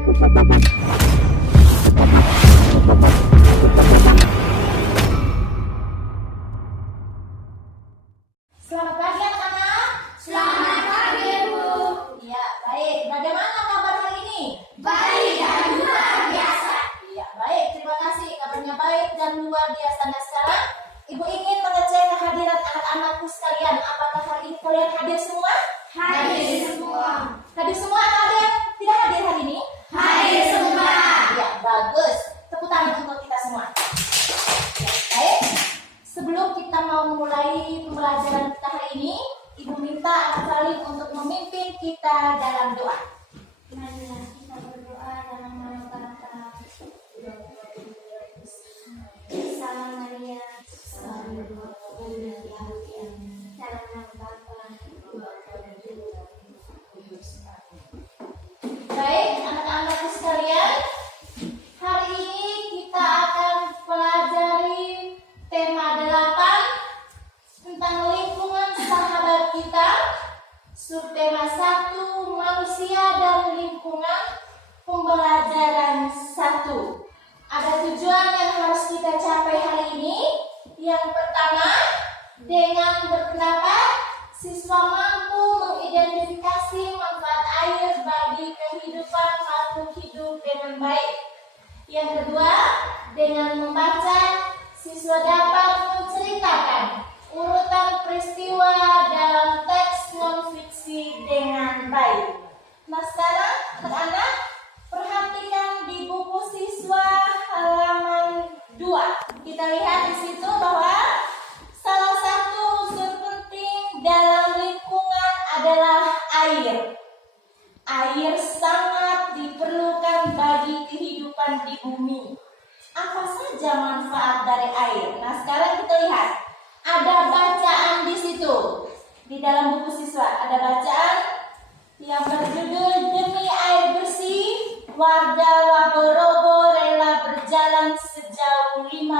Selamat pagi anak-anak. Selamat pagi Bu. Ya, baik. Bagaimana kabar hari ini? Baik dan luar biasa. Ya, baik. Terima kasih. Kabarnya baik dan luar biasa. Nah, sekarang Ibu ingin mengecek kehadiran anak-anakku sekalian. Apakah hari ini kalian hadir semua? Hadir semua. Hadir semua atau ada yang tidak hadir hari ini? Hadir semua. Ya, bagus. Tepuk tangan untuk kita semua. Ya, baik. Sebelum kita mau memulai pembelajaran kita hari ini, Ibu minta anak saling untuk memimpin kita dalam doa. Marilah kita berdoa dalam nama Bapa. Salam Maria, salam dalam nama Bapa. Baik, anak-anakku sekalian, hari ini kita akan pelajari tema 8 tentang lingkungan sahabat kita. Subtema 1, manusia dan lingkungan, pembelajaran 1. Ada tujuan yang harus kita capai hari ini. Yang pertama, dengan berpendapat siswa mampu mengidentifikasi manfaat air bagi kehidupan makhluk hidup dengan baik. Yang kedua, dengan membaca siswa dapat menceritakan urutan peristiwa dalam teks non-fiksi dengan baik. Nah, sekarang anak-anak perhatikan di buku siswa halaman 2. Kita lihat di situ bahwa salah satu unsur penting dalam lingkungan adalah air. Air sangat diperlukan bagi kehidupan di bumi. Apa saja manfaat dari air? Nah, sekarang kita lihat. Ada bacaan di situ. Di dalam buku siswa ada bacaan yang berjudul Demi Air Bersih, warga Waborobo rela berjalan sejauh 15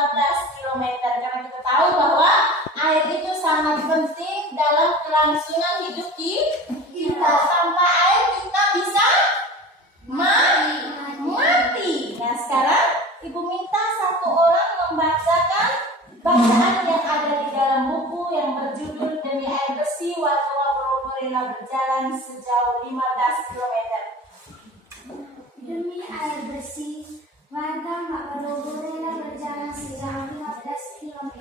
km. Karena kita tahu bahwa air itu sangat penting dalam kelangsungan hidup kita. Tanpa air kita bisa mati. Nah, sekarang Ibu minta satu orang membacakan bacaan yang ada di dalam buku yang berjudul Demi Air Bersih, warga Waborobo rela berjalan sejauh 15 km. Demi air bersih, warga Waborobo rela berjalan sejauh 15 km.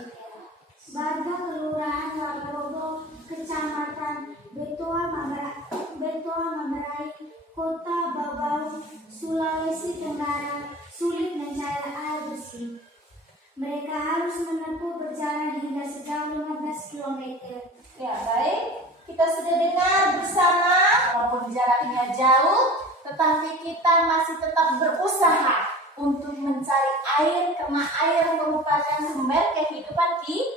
Warga Kelurahan Waborobo, Kecamatan Betoa Mamberai, Kota Babau, Sulawesi Tenggara, sulit mencari air bersih. Mereka harus menempuh perjalanan hingga sejauh 15 km. Ya, baik. Kita sudah dengar bersama, walaupun jaraknya jauh, tetapi kita masih tetap berusaha untuk mencari air karena air merupakan sumber kehidupan kita.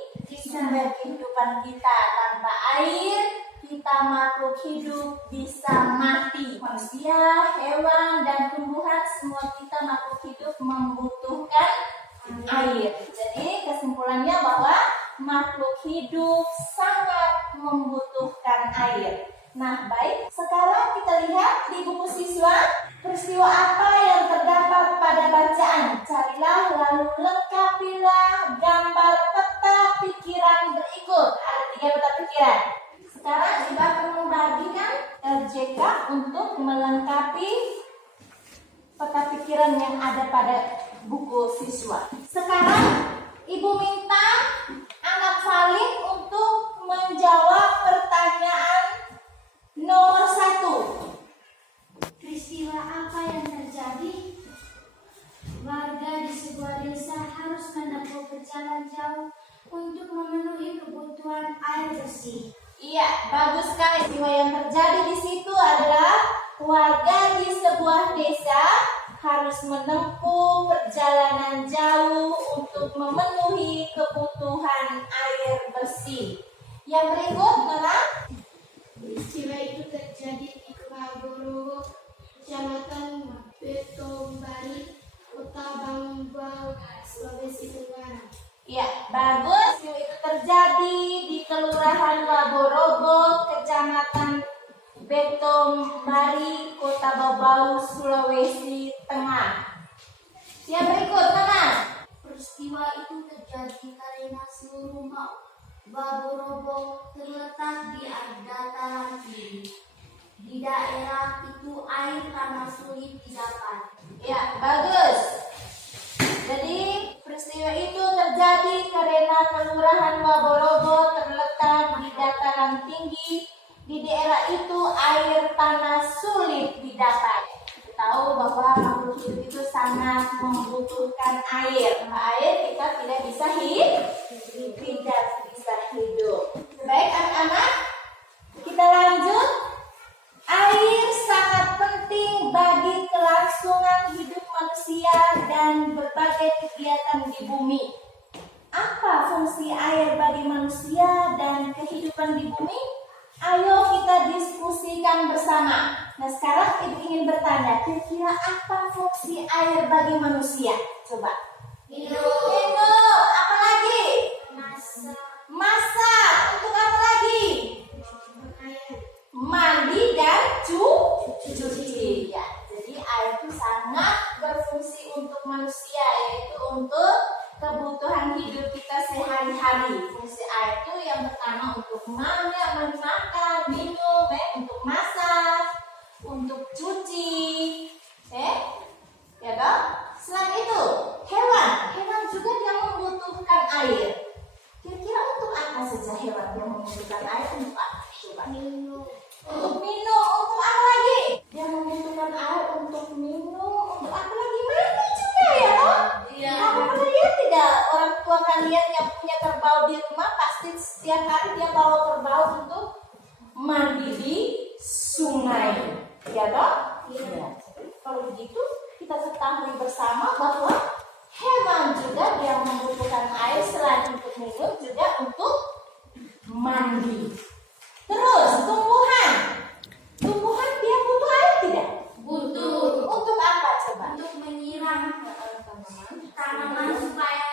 Tanpa air, kita makhluk hidup bisa mati. Manusia, hewan, dan tumbuhan, semua kita makhluk hidup membutuhkan air. Jadi kesimpulannya bahwa makhluk hidup sangat membutuhkan air. Nah, baik. Sekarang kita lihat di buku siswa peristiwa apa yang terdapat pada bacaan. Carilah lalu lengkapilah gambar peta pikiran berikut. Ada 3 peta pikiran. Sekarang Ibu akan membagikan LJK untuk melengkapi peta pikiran yang ada pada buku siswa. Sekarang Ibu minta anak Salim untuk menjawab pertanyaan nomor 1. Peristiwa apa yang terjadi? Warga di sebuah desa harus menempuh perjalanan jauh untuk memenuhi kebutuhan air bersih. Iya, bagus sekali. Peristiwa yang terjadi di situ adalah warga di sebuah desa harus menempuh perjalanan jauh untuk memenuhi kebutuhan air bersih. Yang berikut, Nona. Peristiwa itu terjadi di Waborobo, Kecamatan Betombari, Kota Bambau, Sulawesi Tenggara. Ya, bagus. Itu terjadi di Kelurahan Waborobo, Kecamatan Betombari, Kota Babau, Sulawesi Sulawesi Tengah. Yang berikut mana? Peristiwa itu terjadi karena seluruh Waborobo terletak di dataran tinggi. Di daerah itu air tanah sulit didapat. Ya, bagus. Jadi peristiwa itu terjadi karena Kelurahan Waborobo terletak di dataran tinggi. Di daerah itu air tanah sulit didapat. Kita tahu bahwa makhluk hidup itu sangat membutuhkan air. Tanpa air kita tidak bisa hidup. Baik anak-anak, kita lanjut. Air sangat penting bagi kelangsungan hidup manusia dan berbagai kegiatan di bumi. Apa fungsi air bagi manusia dan kehidupan di bumi? Ayo kita diskusikan bersama. Nah, sekarang Ibu ingin bertanya, kira-kira apa fungsi air bagi manusia? Coba. Minum. Apa lagi? Masak. Untuk apa lagi? Mandi dan cuci. Ya, jadi air itu sangat berfungsi untuk manusia, yaitu untuk kebutuhan hidup kita sehari-hari. Fungsi air itu yang pertama untuk makan, minum, untuk masak, untuk cuci, ya toh? Selain itu, hewan juga yang membutuhkan air. Kira-kira untuk apa saja hewan yang membutuhkan air? Untuk apa? Coba. Untuk minum. Untuk apa lagi? Dia membutuhkan air untuk minum. Untuk apa lagi? Mandi juga ya toh? Iya. Kamu pernah lihat tidak orang tua kalian yang punya kerbau di rumah pasti setiap hari dia bawa kerbau untuk mandi di sungai, ya toh? Iya. Kalau begitu kita ketahui bersama bahwa hewan juga yang membutuhkan air selain untuk minum juga untuk mandi. Terus tumbuhan dia butuh air tidak? Butuh. Untuk apa coba? Untuk menyiram tanaman supaya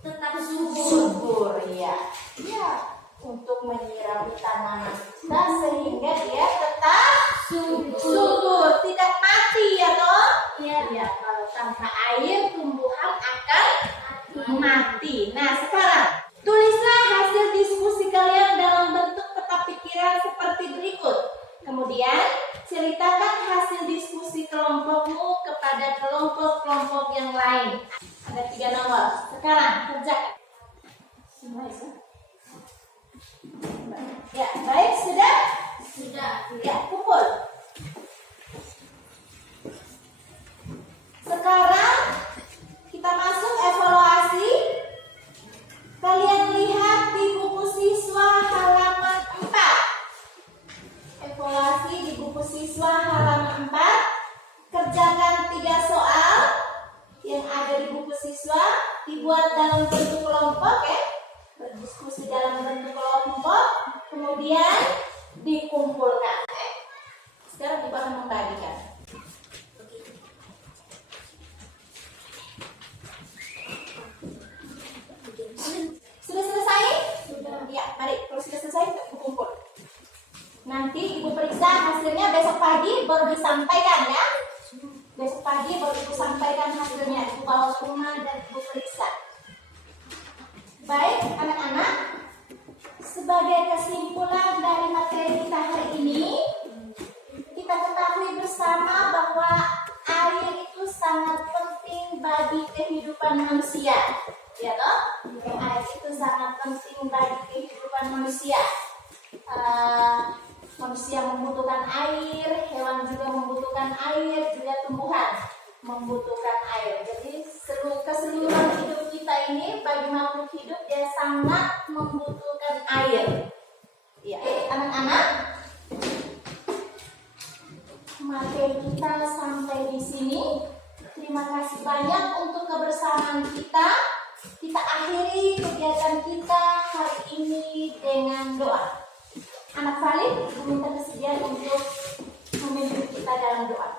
tetap subur. Subur ya. Ya, untuk menyirami tanaman kita sehingga dia tetap subur, tidak mati ya toh? Iya. Ya, kalau tanpa air tumbuhan akan mati. Nah, sekarang tulislah hasil diskusi kalian dalam bentuk peta pikiran seperti berikut. Kemudian ceritakan hasil diskusi kelompokmu kepada kelompok-kelompok yang lain. Ada 3 nomor. Sekarang kerjakan. Ya, baik, sudah? Sudah. Ya, kumpul. Sekarang kita masuk evaluasi. Kalian lihat di buku siswa halaman 4. Evaluasi di buku siswa halaman 4. Kerjakan 3 soal yang ada di buku siswa, dibuat dalam bentuk kelompok ya. Berdiskusi dalam bentuk kelompok, kemudian dikumpulkan. Sekarang Ibu akan membagikan. Sudah selesai? Sudah. Ya, mari kalau sudah selesai kita kumpul. Nanti Ibu periksa hasilnya besok pagi baru disampaikan ya. Besok pagi baru Ibu sampaikan hasilnya. Ibu bawa ke rumah dan Ibu periksa. Baik, anak-anak. Sebagai kesimpulan dari materi kita hari ini, kita ketahui bersama bahwa air itu sangat penting bagi kehidupan manusia. Ya toh? Air itu sangat penting bagi kehidupan manusia. Manusia membutuhkan air, hewan juga membutuhkan air, juga tumbuhan membutuhkan air. Jadi keseluruhan hidup kita ini bagi makhluk hidup dia sangat membutuhkan air. Ya, anak-anak, materi kita sampai di sini. Terima kasih banyak untuk kebersamaan kita. Kita akhiri kegiatan kita hari ini dengan doa. Anak Valid meminta kesediaan untuk memimpin kita dalam doa.